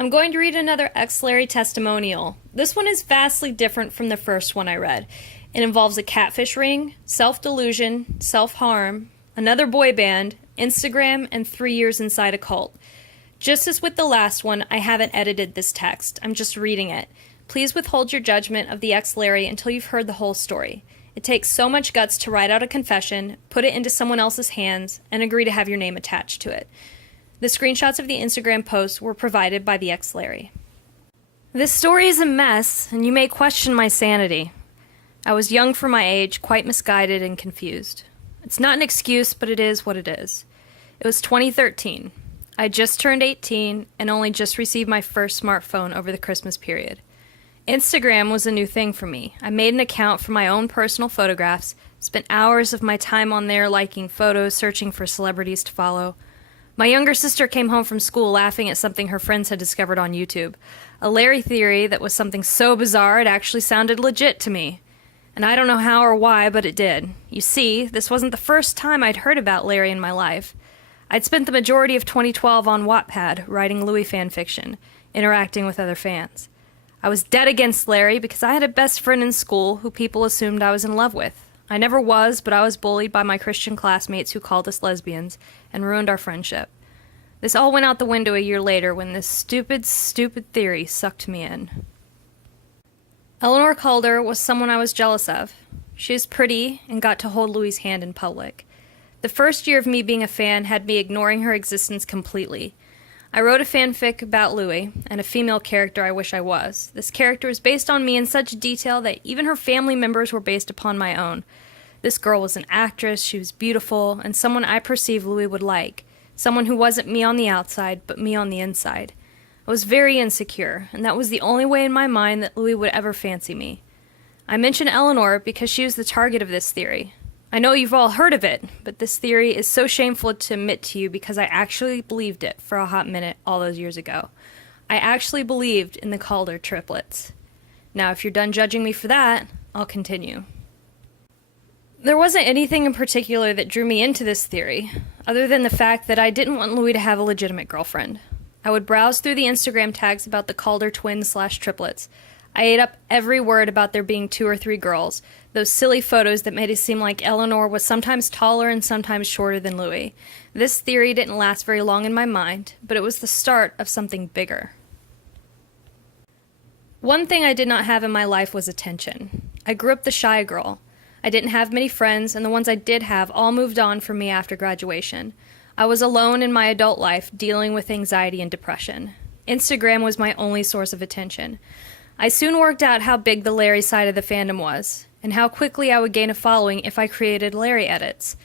I'm going to read another Ex-Larrie Testimonial. This one is vastly different from the first one I read. It involves a catfish ring, self-delusion, self-harm, another boy band, Instagram, and 3 years inside a cult. Just as with the last one, I haven't edited this text. I'm just reading it. Please withhold your judgment of the Ex-Larrie until you've heard the whole story. It takes so much guts to write out a confession, put it into someone else's hands, and agree to have your name attached to it. The screenshots of the Instagram post were provided by the Ex-Larrie. This story is a mess, and you may question my sanity. I was young for my age, quite misguided and confused. It's not an excuse, but it is what it is. It was 2013. I just turned 18 and only just received my first smartphone over the Christmas period. Instagram was a new thing for me. I made an account for my own personal photographs, spent hours of my time on there liking photos, searching for celebrities to follow. My younger sister came home from school laughing at something her friends had discovered on YouTube. A Larry theory that was something so bizarre it actually sounded legit to me. And I don't know how or why, but it did. You see, this wasn't the first time I'd heard about Larry in my life. I'd spent the majority of 2012 on Wattpad, writing Louis fan fiction, interacting with other fans. I was dead against Larry because I had a best friend in school who people assumed I was in love with. I never was, but I was bullied by my Christian classmates who called us lesbians and ruined our friendship. This all went out the window a year later when this stupid theory sucked me in. Eleanor Calder was someone I was jealous of. She was pretty and got to hold Louis' hand in public. The first year of me being a fan had me ignoring her existence completely. I wrote a fanfic about Louis and a female character I wish I was. This character was based on me in such detail that even her family members were based upon my own. This girl was an actress, she was beautiful, and someone I perceived Louis would like. Someone who wasn't me on the outside, but me on the inside. I was very insecure, and that was the only way in my mind that Louis would ever fancy me. I mention Eleanor because she was the target of this theory. I know you've all heard of it, but this theory is so shameful to admit to you because I actually believed it for a hot minute all those years ago. I actually believed in the Calder triplets. Now, if you're done judging me for that, I'll continue. There wasn't anything in particular that drew me into this theory, other than the fact that I didn't want Louis to have a legitimate girlfriend. I would browse through the Instagram tags about the Calder twins/triplets. I ate up every word about there being 2 or 3 girls, those silly photos that made it seem like Eleanor was sometimes taller and sometimes shorter than Louis. This theory didn't last very long in my mind, but it was the start of something bigger. One thing I did not have in my life was attention. I grew up the shy girl. I didn't have many friends, and the ones I did have all moved on from me after graduation. I was alone in my adult life, dealing with anxiety and depression. Instagram was my only source of attention. I soon worked out how big the Larry side of the fandom was, and how quickly I would gain a following if I created Larry edits.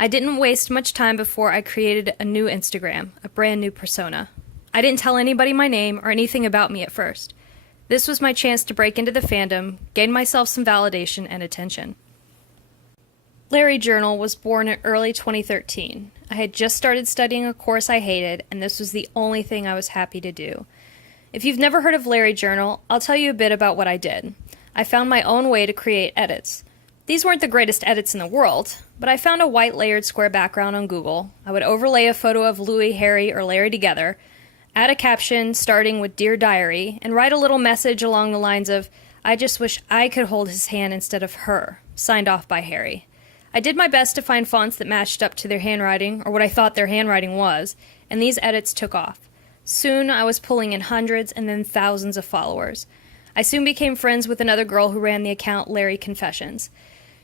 I didn't waste much time before I created a new Instagram, a brand new persona. I didn't tell anybody my name or anything about me at first. This was my chance to break into the fandom, gain myself some validation and attention. Larry Journal was born in early 2013. I had just started studying a course I hated, and this was the only thing I was happy to do. If you've never heard of Larry Journal, I'll tell you a bit about what I did. I found my own way to create edits. These weren't the greatest edits in the world, but I found a white layered square background on Google. I would overlay a photo of Louis, Harry, or Larry together, add a caption starting with Dear Diary, and write a little message along the lines of, I just wish I could hold his hand instead of her, signed off by Harry. I did my best to find fonts that matched up to their handwriting, or what I thought their handwriting was, and these edits took off. Soon, I was pulling in hundreds and then thousands of followers. I soon became friends with another girl who ran the account Larry Confessions.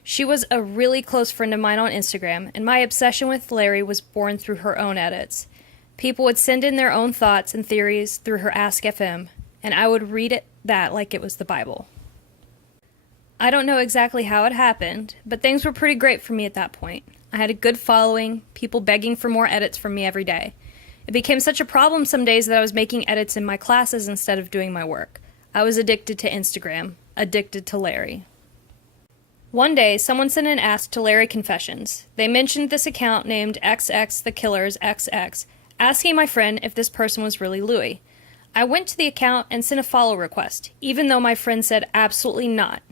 She was a really close friend of mine on Instagram, and my obsession with Larry was born through her own edits. People would send in their own thoughts and theories through her Ask FM, and I would read that like it was the Bible. I don't know exactly how it happened, but things were pretty great for me at that point. I had a good following, people begging for more edits from me every day. It became such a problem some days that I was making edits in my classes instead of doing my work. I was addicted to Instagram, addicted to Larry. One day, someone sent an ask to Larry Confessions. They mentioned this account named XX The Killer's XX, asking my friend if this person was really Louis. I went to the account and sent a follow request, even though my friend said absolutely not.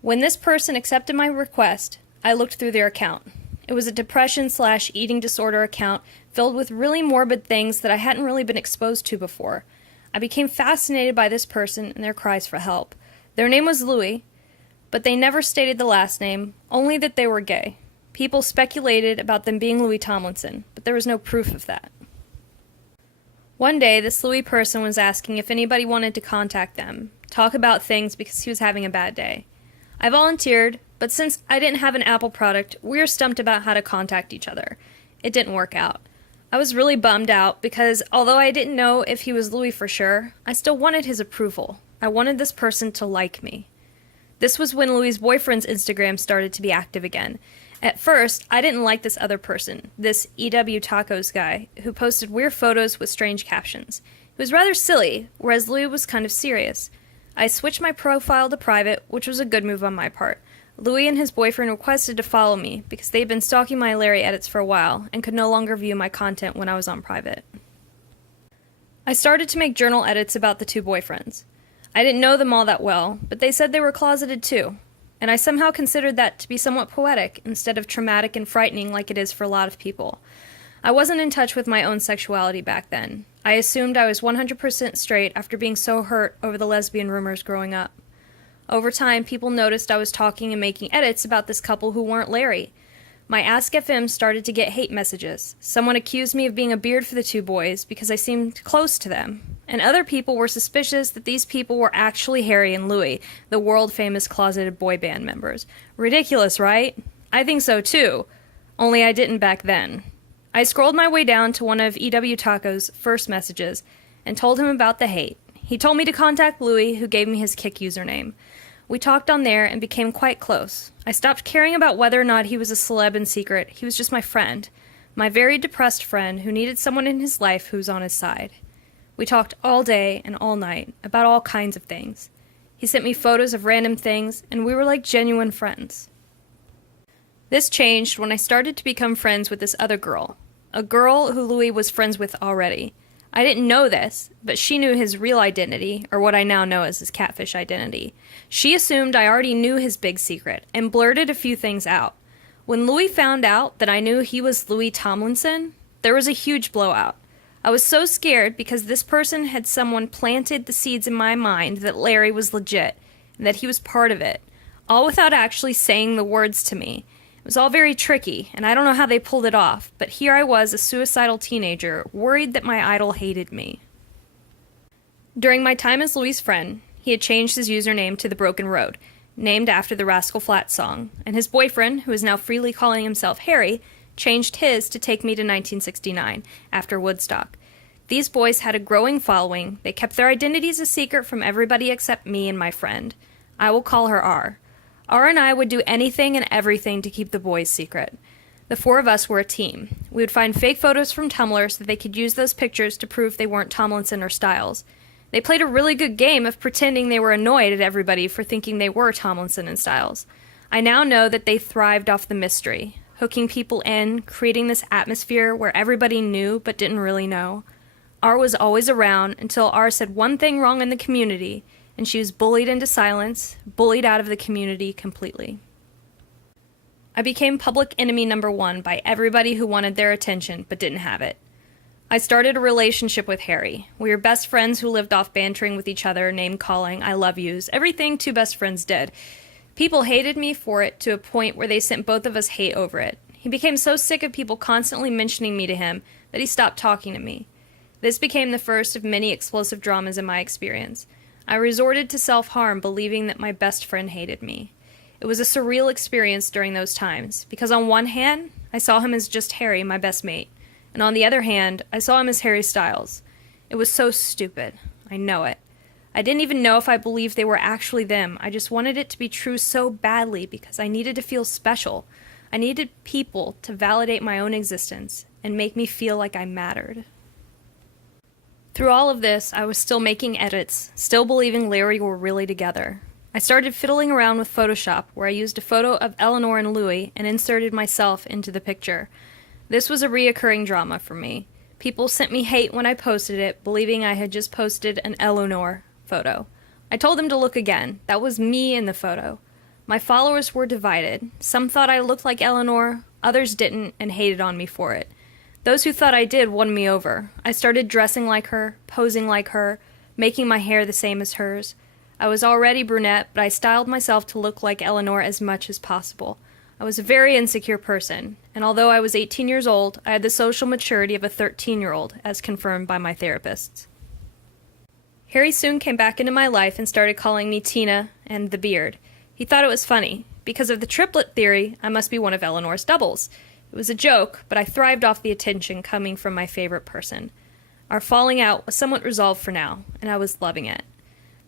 When this person accepted my request, I looked through their account. It was a depression/eating disorder account filled with really morbid things that I hadn't really been exposed to before. I became fascinated by this person and their cries for help. Their name was Louis, but they never stated the last name, only that they were gay. People speculated about them being Louis Tomlinson, but there was no proof of that. One day, this Louis person was asking if anybody wanted to contact them, talk about things because he was having a bad day. I volunteered, but since I didn't have an Apple product, we were stumped about how to contact each other. It didn't work out. I was really bummed out because although I didn't know if he was Louis for sure, I still wanted his approval. I wanted this person to like me. This was when Louis's boyfriend's Instagram started to be active again. At first, I didn't like this other person, this EW Tacos guy, who posted weird photos with strange captions. It was rather silly, whereas Louis was kind of serious. I switched my profile to private, which was a good move on my part. Louis and his boyfriend requested to follow me because they'd been stalking my Larry edits for a while and could no longer view my content when I was on private. I started to make journal edits about the two boyfriends. I didn't know them all that well, but they said they were closeted too, and I somehow considered that to be somewhat poetic instead of traumatic and frightening like it is for a lot of people. I wasn't in touch with my own sexuality back then. I assumed I was 100% straight after being so hurt over the lesbian rumors growing up. Over time, people noticed I was talking and making edits about this couple who weren't Larry. My Ask FM started to get hate messages. Someone accused me of being a beard for the two boys because I seemed close to them. And other people were suspicious that these people were actually Harry and Louis, the world-famous closeted boy band members. Ridiculous, right? I think so too. Only I didn't back then. I scrolled my way down to one of EW Taco's first messages and told him about the hate. He told me to contact Louis, who gave me his Kick username. We talked on there and became quite close. I stopped caring about whether or not he was a celeb in secret. He was just my friend. My very depressed friend who needed someone in his life who was on his side. We talked all day and all night about all kinds of things. He sent me photos of random things, and we were like genuine friends. This changed when I started to become friends with this other girl, a girl who Louis was friends with already. I didn't know this, but she knew his real identity, or what I now know as his catfish identity. She assumed I already knew his big secret, and blurted a few things out. When Louis found out that I knew he was Louis Tomlinson, there was a huge blowout. I was so scared because this person had someone planted the seeds in my mind that Larry was legit, and that he was part of it, all without actually saying the words to me. It was all very tricky, and I don't know how they pulled it off, but here I was, a suicidal teenager, worried that my idol hated me. During my time as Louis' friend, he had changed his username to The Broken Road, named after the Rascal Flatts song, and his boyfriend, who is now freely calling himself Harry, changed his to Take Me to 1969, after Woodstock. These boys had a growing following. They kept their identities a secret from everybody except me and my friend. I will call her R. R and I would do anything and everything to keep the boys secret. The four of us were a team. We would find fake photos from Tumblr so that they could use those pictures to prove they weren't Tomlinson or Styles. They played a really good game of pretending they were annoyed at everybody for thinking they were Tomlinson and Styles. I now know that they thrived off the mystery, hooking people in, creating this atmosphere where everybody knew but didn't really know. R was always around until R said one thing wrong in the community, and she was bullied into silence, bullied out of the community completely. I became public enemy number one by everybody who wanted their attention but didn't have it. I started a relationship with Harry. We were best friends who lived off bantering with each other, name-calling, I love yous, everything two best friends did. People hated me for it to a point where they sent both of us hate over it. He became so sick of people constantly mentioning me to him that he stopped talking to me. This became the first of many explosive dramas in my experience. I resorted to self-harm, believing that my best friend hated me. It was a surreal experience during those times, because on one hand, I saw him as just Harry, my best mate, and on the other hand, I saw him as Harry Styles. It was so stupid. I know it. I didn't even know if I believed they were actually them. I just wanted it to be true so badly because I needed to feel special. I needed people to validate my own existence and make me feel like I mattered. Through all of this, I was still making edits, still believing Larry were really together. I started fiddling around with Photoshop, where I used a photo of Eleanor and Louis and inserted myself into the picture. This was a reoccurring drama for me. People sent me hate when I posted it, believing I had just posted an Eleanor photo. I told them to look again. That was me in the photo. My followers were divided. Some thought I looked like Eleanor, others didn't and hated on me for it. Those who thought I did won me over. I started dressing like her, posing like her, making my hair the same as hers. I was already brunette, but I styled myself to look like Eleanor as much as possible. I was a very insecure person, and although I was 18 years old, I had the social maturity of a 13-year-old, as confirmed by my therapists. Harry soon came back into my life and started calling me Tina and the Beard. He thought it was funny. Because of the triplet theory, I must be one of Eleanor's doubles. It was a joke, but I thrived off the attention coming from my favorite person. Our falling out was somewhat resolved for now, and I was loving it.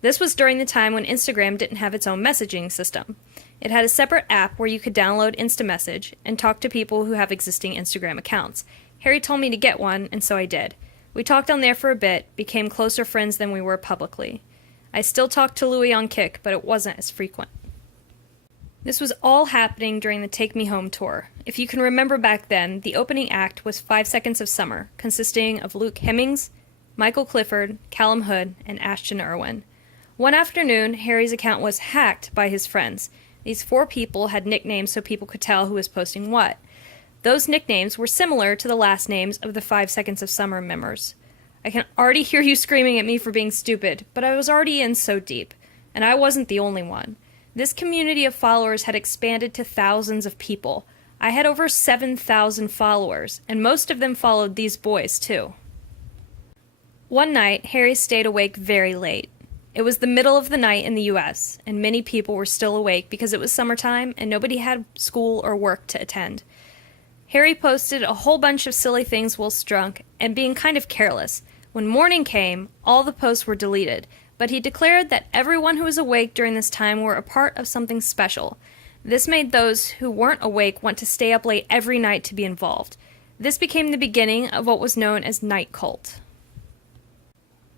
This was during the time when Instagram didn't have its own messaging system. It had a separate app where you could download InstaMessage and talk to people who have existing Instagram accounts. Harry told me to get one, and so I did. We talked on there for a bit, became closer friends than we were publicly. I still talked to Louis on Kik, but it wasn't as frequent. This was all happening during the Take Me Home tour. If you can remember back then, the opening act was 5 Seconds of Summer, consisting of Luke Hemmings, Michael Clifford, Callum Hood, and Ashton Irwin. One afternoon, Harry's account was hacked by his friends. These 4 people had nicknames so people could tell who was posting what. Those nicknames were similar to the last names of the 5 Seconds of Summer members. I can already hear you screaming at me for being stupid, but I was already in so deep, and I wasn't the only one. This community of followers had expanded to thousands of people. I had over 7,000 followers, and most of them followed these boys, too. One night, Harry stayed awake very late. It was the middle of the night in the U.S., and many people were still awake because it was summertime and nobody had school or work to attend. Harry posted a whole bunch of silly things whilst drunk and being kind of careless. When morning came, all the posts were deleted, but he declared that everyone who was awake during this time were a part of something special. This made those who weren't awake want to stay up late every night to be involved. This became the beginning of what was known as Night Cult.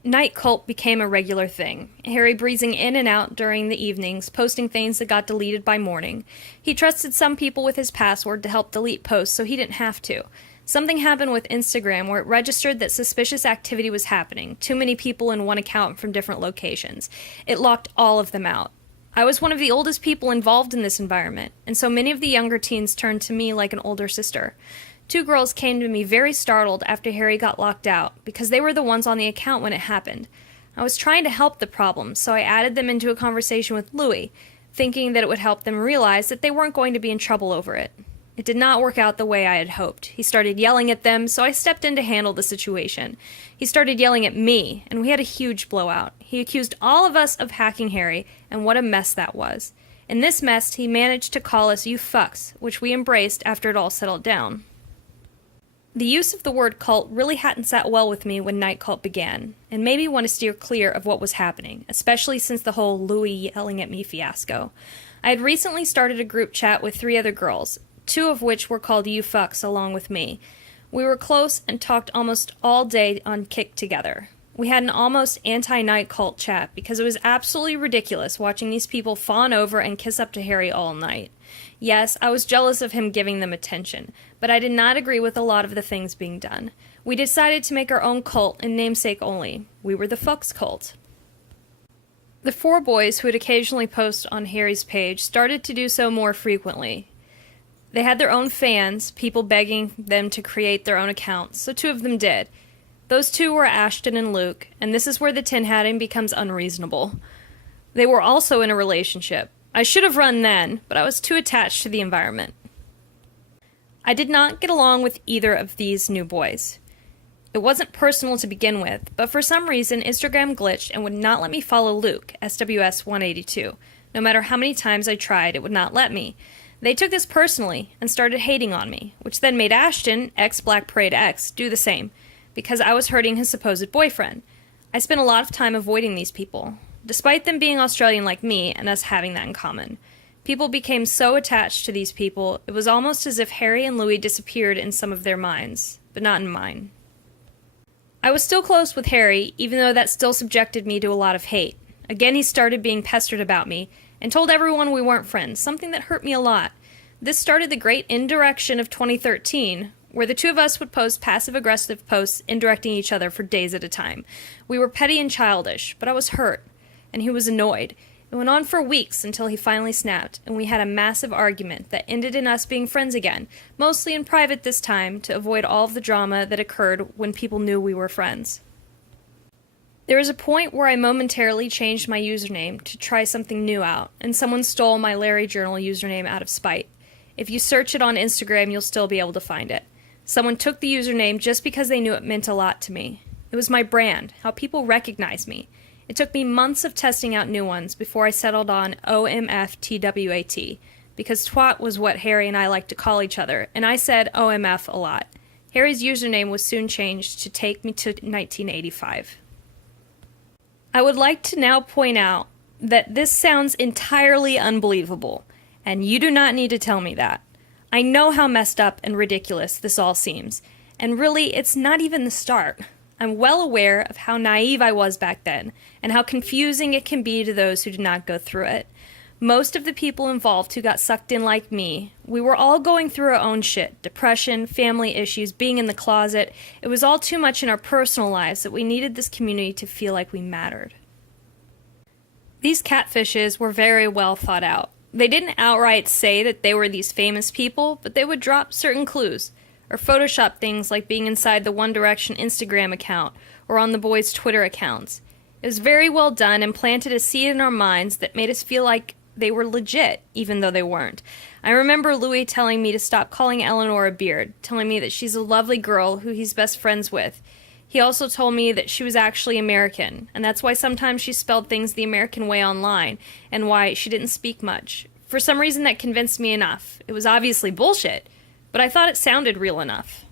Night Cult became a regular thing, Harry breezing in and out during the evenings, posting things that got deleted by morning. He trusted some people with his password to help delete posts so he didn't have to. Something happened with Instagram where it registered that suspicious activity was happening, too many people in one account from different locations. It locked all of them out. I was one of the oldest people involved in this environment, and so many of the younger teens turned to me like an older sister. 2 girls came to me very startled after Harry got locked out, because they were the ones on the account when it happened. I was trying to help the problem, so I added them into a conversation with Louis, thinking that it would help them realize that they weren't going to be in trouble over it. It did not work out the way I had hoped. He started yelling at them, so I stepped in to handle the situation. He started yelling at me, and we had a huge blowout. He accused all of us of hacking Harry, and what a mess that was. In this mess, he managed to call us "you fucks," which we embraced after it all settled down. The use of the word cult really hadn't sat well with me when Night Cult began, and made me want to steer clear of what was happening, especially since the whole Louis yelling at me fiasco. I had recently started a group chat with 3 other girls, 2 of which were called "you fucks" along with me. We were close and talked almost all day on Kik together. We had an almost anti-Night Cult chat because it was absolutely ridiculous watching these people fawn over and kiss up to Harry all night. Yes, I was jealous of him giving them attention, but I did not agree with a lot of the things being done. We decided to make our own cult in namesake only. We were the Fucks Cult. The 4 boys who would occasionally post on Harry's page started to do so more frequently. They had their own fans, people begging them to create their own accounts, so 2 of them did. Those 2 were Ashton and Luke, and this is where the tin hatting becomes unreasonable. They were also in a relationship. I should have run then, but I was too attached to the environment. I did not get along with either of these new boys. It wasn't personal to begin with, but for some reason Instagram glitched and would not let me follow Luke, SWS182. No matter how many times I tried, it would not let me. They took this personally and started hating on me, which then made Ashton, ex-Black Parade X, do the same, because I was hurting his supposed boyfriend. I spent a lot of time avoiding these people, despite them being Australian like me and us having that in common. People became so attached to these people, it was almost as if Harry and Louis disappeared in some of their minds, but not in mine. I was still close with Harry, even though that still subjected me to a lot of hate. Again, he started being pestered about me, and told everyone we weren't friends, something that hurt me a lot. This started the great indirection of 2013, where the 2 of us would post passive-aggressive posts indirecting each other for days at a time. We were petty and childish, but I was hurt, and he was annoyed. It went on for weeks until he finally snapped, and we had a massive argument that ended in us being friends again, mostly in private this time, to avoid all of the drama that occurred when people knew we were friends. There was a point where I momentarily changed my username to try something new out, and someone stole my Larry Journal username out of spite. If you search it on Instagram, you'll still be able to find it. Someone took the username just because they knew it meant a lot to me. It was my brand, how people recognize me. It took me months of testing out new ones before I settled on OMFTWAT, because twat was what Harry and I liked to call each other, and I said OMF a lot. Harry's username was soon changed to take me to 1985. I would like to now point out that this sounds entirely unbelievable, and you do not need to tell me that. I know how messed up and ridiculous this all seems, and really, it's not even the start. I'm well aware of how naive I was back then, and how confusing it can be to those who did not go through it. Most of the people involved who got sucked in like me, we were all going through our own shit. Depression, family issues, being in the closet. It was all too much in our personal lives that we needed this community to feel like we mattered. These catfishes were very well thought out. They didn't outright say that they were these famous people, but they would drop certain clues, or Photoshop things like being inside the One Direction Instagram account, or on the boys' Twitter accounts. It was very well done and planted a seed in our minds that made us feel like they were legit, even though they weren't. I remember Louis telling me to stop calling Eleanor a beard, telling me that she's a lovely girl who he's best friends with. He also told me that she was actually American, and that's why sometimes she spelled things the American way online, and why she didn't speak much. For some reason that convinced me enough. It was obviously bullshit, but I thought it sounded real enough.